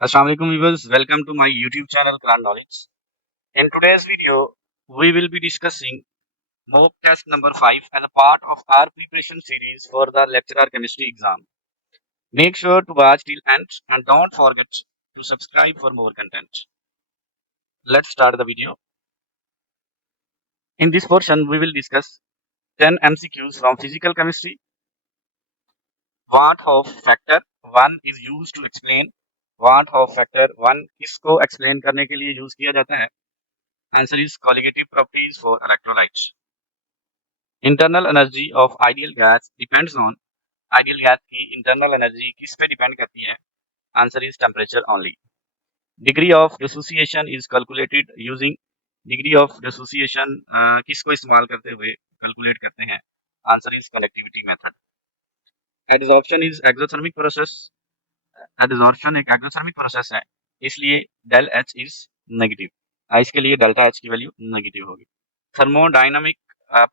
Assalamualaikum viewers, welcome to my YouTube channel Clan Knowledge. In today's video, we will be discussing mock test number 5 as a part of our preparation series for the lecturer chemistry exam. Make sure to watch till end and don't forget to subscribe for more content. Let's start the video. In this portion, we will discuss 10 MCQs from physical chemistry. What of factor 1 is used to explain. What of factor 1 किसको explain करने के लिए use किया जाता है? Answer is colligative properties for electrolytes. Internal energy of ideal gas depends on ideal gas की internal energy किस पे depend करती है? Answer is temperature only. Degree of dissociation is calculated using degree of dissociation किसको इस्तेमाल करते हुए calculate करते हैं? Answer is conductivity method. Adsorption is exothermic process. Adsorption एक exothermic process है, इसलिए del H is negative. इसके लिए delta H की वैल्यू नेगेटिव होगी. Thermodynamic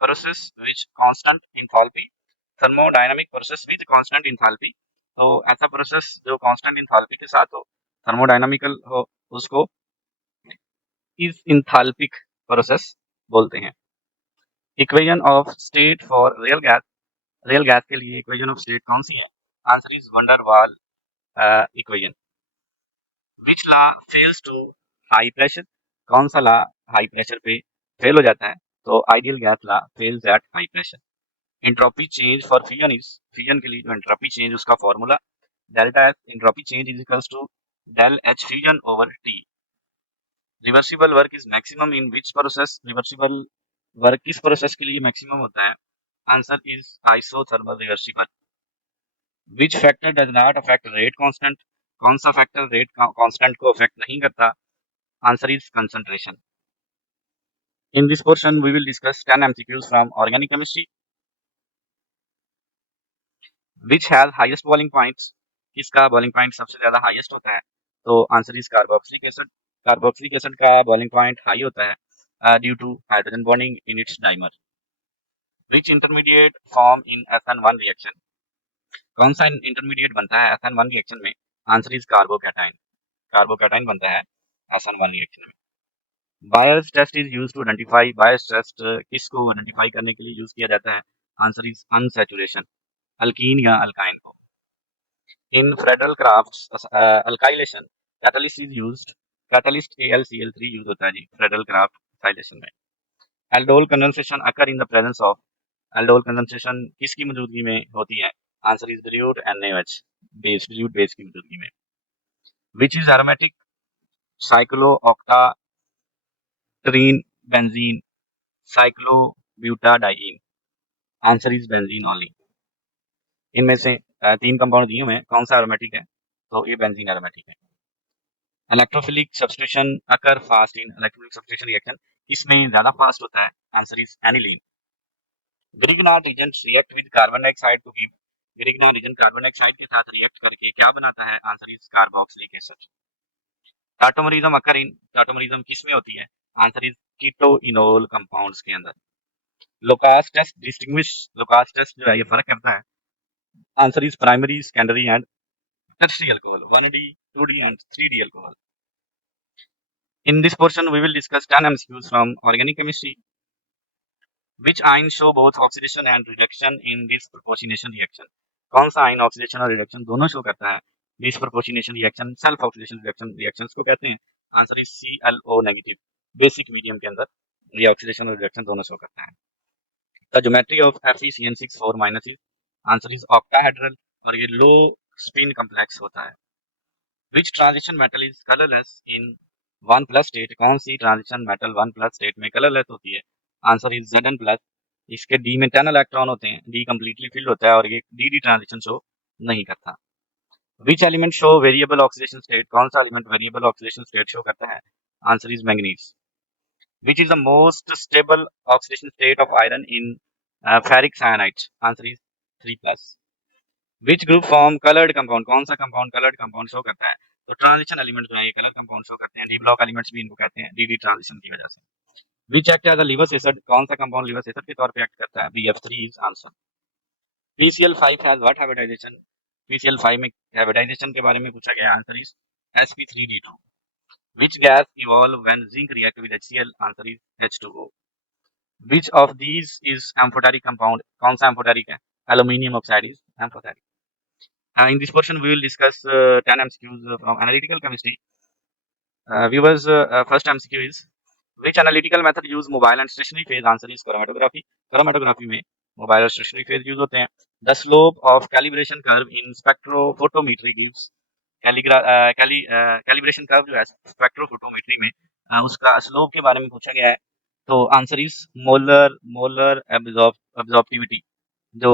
process which constant enthalpy. Thermodynamic process with constant enthalpy. तो ऐसा प्रोसेस जो constant enthalpy के साथ हो, thermodynamical हो, उसको is enthalpic process बोलते हैं. Equation of state for real gas. Real gas के लिए equation of state कौन सी है? Answer is van der Waal equation. Which law fails to high pressure? कौन सा law high pressure पे फेल हो जाता है? तो ideal gas law fails at high pressure. Entropy change for fission is fission के लिए जो entropy change उसका formula delta H entropy change is equals to del H fission over T. Reversible work is maximum in which process? Reversible work किस process के लिए maximum होता है? Answer is isothermal reversible. Which factor does not affect rate constant? कौन सा factor rate constant को affect नहीं करता? Answer is concentration. In this portion, we will discuss 10 MCQs from organic chemistry. Which has highest boiling points? किसका boiling point सबसे ज़्यादा highest होता है? तो answer is carboxylic acid. Carboxylic acid का boiling point high होता है due to hydrogen bonding in its dimer. Which intermediate form in SN1 reaction? कौन सा intermediate बनता है SN1 reaction में? Answer is carbocation. Carbocation बनता है SN1 reaction में. Bayes test is used to identify. Bayes test किसको identify करने के लिए use किया जाता है? Answer is unsaturation. Alkene या alkyne को. In Friedel-Crafts alkylation, catalyst is used. Catalyst AlCl3 use होता है जी Friedel-Crafts alkylation में. Aldol condensation occur in the presence of. Aldol condensation किसकी मौजूदगी में होती है? Answer is dilute NaOH base, dilute base की मौजूदगी में. Which is aromatic? Cyclooctaterene, benzene, cyclobutadiene. Answer is benzene only. इनमें से 3 कंपाउंड दिए हुए हैं, कौन सा एरोमेटिक है? तो ये बेंजीन एरोमेटिक है. Electrophilic substitution occur fast in electrophilic substitution reaction इसमें ज्यादा फास्ट होता है. Answer is aniline. Grignard agent react with carbon dioxide to give. Grignard agent carbon dioxide के साथ रिएक्ट करके क्या बनाता है? Answer is carboxylic acid. Tautomerism occur in. Tautomerism किसमें होती है? आंसर इज कीटोइनोल कंपाउंड्स के अंदर. Lucas test distinguish. Lucas test जो है ये फर्क करता है. Answer is primary, secondary and tertiary alcohol, 1D, 2D and 3D alcohol. In this portion, we will discuss 10 MCQs from organic chemistry. Which ions show both oxidation and reduction in disproportionation reaction? कौन सा ion oxidation और reduction दोनों show करता है? Disproportionation reaction, self oxidation reaction reactions को कहते हैं. Answer is ClO negative. Basic medium के अंदर ये ऑक्सीडेशन और रिडक्शन दोनों शो करता है. The geometry of FeCN6 4- is. Answer is octahedral और ये लो स्पिन कम्प्लेक्स होता है. Which transition metal is colorless in 1+ state? कौन सी ट्रांजिशन मेटल 1+ स्टेट में कलरलेस होती है? Answer is Zn+. इसके D में 10 इलेक्ट्रॉन होते हैं. D कंप्लीटली फिल्ड होता है और ये DD ट्रांजिशन शो नहीं करता. Which element show variable oxidation state? कौन सा element variable oxidation state show करता है? Answer is manganese. Which is the most stable oxidation state of iron in ferric cyanide? Answer is 3+. Which group form coloured compound? कौन सा compound coloured compound show करता है? तो transition element जो है ये कलर कंपाउंड शो करते हैं. डी ब्लॉक एलिमेंट्स भी इनको कहते हैं डीडी ट्रांजिशन की वजह से. Which act as a Lewis acid? कौन सा कंपाउंड लिवस एसिड के तौर पे एक्ट करता है? BF3 is answer. PCl5 has what hybridization? PCl5 में हाइब्रिडाइजेशन के बारे में पूछा गया. Answer is sp3d2. Which gas evolve when zinc react with HCl? Answer is H2O. Which of these is amphoteric compound? कौन सा amphoteric है? Aluminium oxide is amphoteric. In this portion, we will discuss 10 MCQs from analytical chemistry. Viewers, first MCQ is which analytical method use mobile and stationary phase? Answer is chromatography. Chromatography में mobile और stationary phase use होते हैं. The slope of calibration curve in spectrophotometry gives calibration curve जो है spectrophotometry में उसका slope के बारे में पूछा गया है. तो आंसर इज मोलर एब्जॉर्प्टिविटी. जो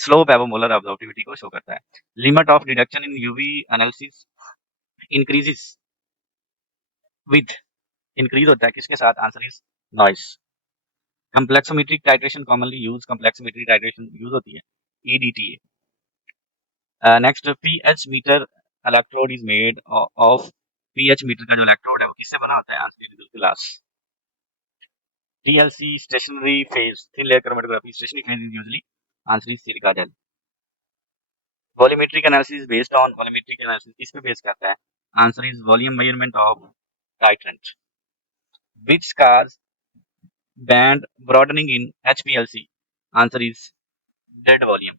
स्लोप है वो मोलर एब्जॉर्प्टिविटी को शो करता है. Limit of deduction in UV analysis increases with, increase होता है किसके साथ? Answer is noise. Complexometric titration commonly use, complexometric titration use होती है EDTA. Next pH meter electrode is made of. PH meter का जो इलेक्ट्रोड है वो किससे बना होता है? Answer is glass. TLC stationary phase, thin layer chromatography stationary phase is usually. Answer is silica gel. Volumetric analysis is based on. Volumetric analysis किस पे बेस करता है? Answer is volume measurement of titrant. Which cause band broadening in HPLC? Answer is dead volume.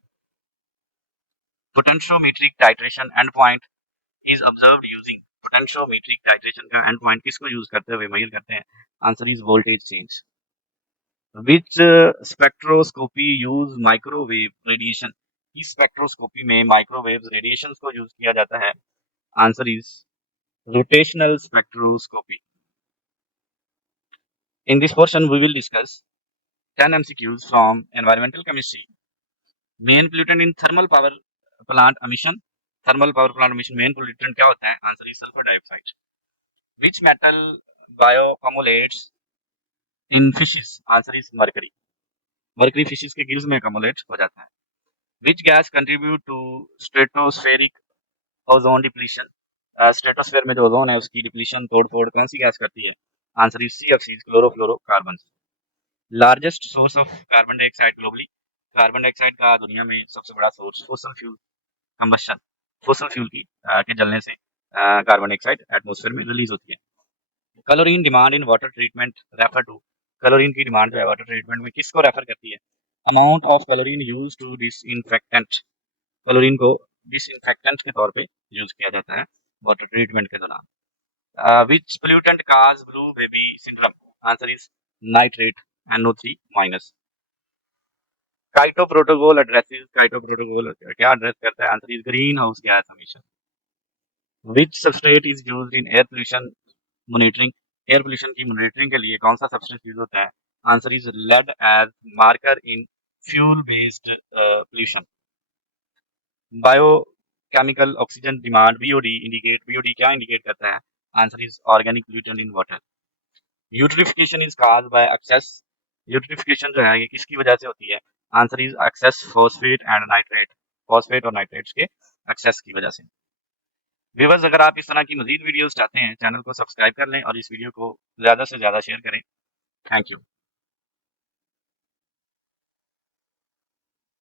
Potentiometric titration endpoint is observed using. Potentiometric titration का endpoint किसको use करते हुए major करते हैं? Answer is voltage change. Which spectroscopy use microwave radiation? इस spectroscopy में microwave radiation को use किया जाता है. Answer is rotational spectroscopy. In this portion we will discuss 10 MCQs from environmental chemistry. Main pollutant in thermal power plant emission. Thermal power plant emission main pollutant क्या होता है? Answer is sulphur dioxide. Which metal bioaccumulates in fishes? Answer is mercury. Mercury fishes के gills में accumulate हो जाता है. Which gas contribute to stratospheric ozone depletion? Stratosphere में जो ओजोन है उसकी डिप्लीशन तोड़ फोड़ कौन सी गैस करती है? Answer is CFCs, chlorofluorocarbon. Largest source of carbon dioxide globally. Carbon dioxide का दुनिया में सबसे बड़ा source fossil fuel combustion. Fossil fuel की के जलने से कार्बन डाइऑक्साइड एटमॉस्फेयर में रिलीज होती है. Chlorine demand in water treatment refer to. Chlorine की डिमांड जो है वाटर ट्रीटमेंट में किसको रेफर करती है? Amount of chlorine use to disinfectant. Chlorine को डिसइंफेक्टेंट के तौर पे यूज किया जाता है वाटर ट्रीटमेंट के दौरान. Which pollutant cause blue baby syndrome? Answer is nitrate NO3 minus. Kyoto protocol addresses. Kyoto protocol क्या एड्रेस करता है? Answer is green house gas emission. Which substrate is used in air pollution monitoring? Air pollution की monitoring के लिए कौन सा substrate use होता है? Answer is lead as marker in fuel based pollution. Biochemical oxygen demand BOD indicate. BOD क्या indicate करता है? Answer is organic pollutant in water. Eutrophication is caused by excess. Eutrophication जो है ये किसकी वजह से होती है? Answer is excess phosphate and nitrate. Phosphate और नाइट्रेट्स के एक्सेस की वजह से. व्यूअर्स, अगर आप इस तरह की मजीद वीडियोस चाहते हैं चैनल को सब्सक्राइब कर लें और इस वीडियो को ज़्यादा से ज़्यादा शेयर करें. Thank you.